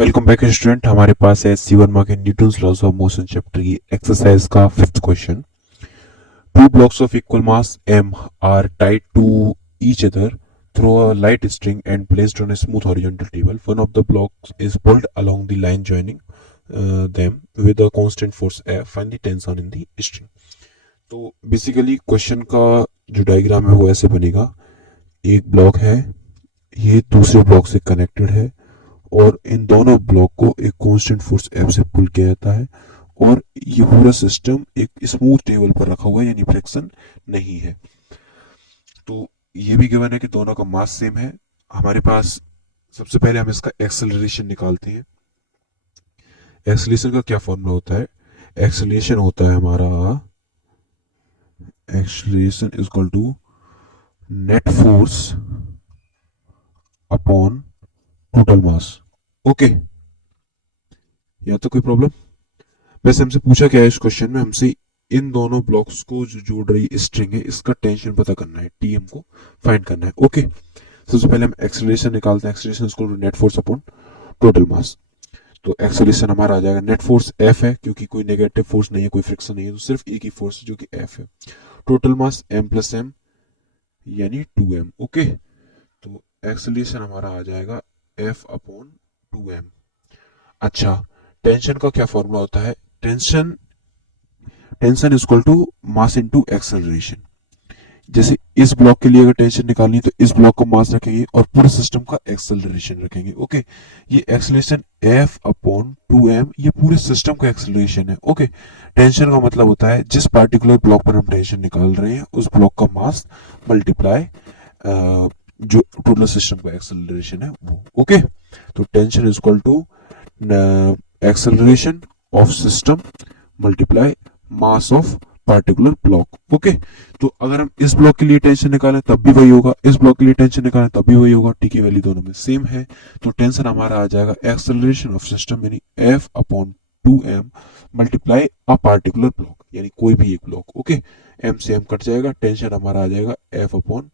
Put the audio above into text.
Welcome back student. हमारे पास है C1 mark in Newton's laws of motion chapter की एक्सरसाइज का fifth question. Two blocks of equal mass m are tied to each other through a light string and placed on a smooth horizontal table. One of the blocks is pulled along the line joining them with a constant force F. Find the tension in the string. तो basically question का जो diagram है वो ऐसे बनेगा। एक block है, ये दूसरे ब्लॉक से कनेक्टेड है और इन दोनों ब्लॉक को एक कांस्टेंट फोर्स F से पुल किया जाता है और ये पूरा सिस्टम एक स्मूथ टेबल पर रखा हुआ है, यानी फ्रिक्शन नहीं है। तो ये भी गिवन है कि दोनों का मास सेम है। हमारे पास सबसे पहले हम इसका एक्सेलरेशन निकालते हैं। एक्सेलरेशन का क्या फॉर्मूला होता है? एक्सेलरेशन होता है हमारा, acceleration is equal to net force upon total mass. Okay, या तो कोई प्रॉब्लम? वैसे हमसे पूछा क्या है इस क्वेश्चन में, हमसे इन दोनों ब्लॉक्स को जो जोड़ रही स्ट्रिंग है इसका टेंशन पता करना है, टीएम को फाइंड करना है। ओके, सबसे पहले हम एक्सेलरेशन निकालते हैं। Acceleration is equal to net force upon total mass. तो एक्सेलरेशन हमारा आ जाएगा, नेट फोर्स एफ है क्योंकि कोई नेगेटिव फोर्स नहीं है, कोई फ्रिक्शन नहीं है, तो सिर्फ एक ही फोर्स जो कि एफ है। Total mass m plus m यानी 2m। ओके, तो एक्सेलरेशन हमारा आ जाएगा एफ अपॉन 2m। अच्छा, टेंशन का क्या फॉर्मूला होता है? Tension tension is equal to mass into acceleration. जैसे इस ब्लॉक के लिए अगर टेंशन निकालनी है तो इस ब्लॉक का मास रखेंगे और पूरे सिस्टम का एक्सेलरेशन रखेंगे। ओके, ये एक्सेलरेशन F अपॉन 2m ये पूरे सिस्टम का एक्सेलरेशन है। ओके, टेंशन का मतलब होता है जिस पार्टिकुलर ब्लॉक पर हम टेंशन निकाल रहे हैं उस ब्लॉक का मास मल्टीप्लाई जो टोटल सिस्टम का एक्सेलरेशन है वो। ओके, तो tension is equal to acceleration of system multiply mass of particular block. Okay, तो अगर हम इस ब्लॉक के लिए टेंशन निकालें तब भी वही होगा, इस ब्लॉक के लिए टेंशन निकालें तब भी वही होगा, टी की वैल्यू दोनों में सेम है। तो टेंशन हमारा आ जाएगा एक्सेलरेशन ऑफ सिस्टम यानी F upon 2m multiply a particular block यानी कोई भी एक ब्लॉक। ओके, m से m कट जाएगा, टेंशन हमारा आ जाएगा F अपॉन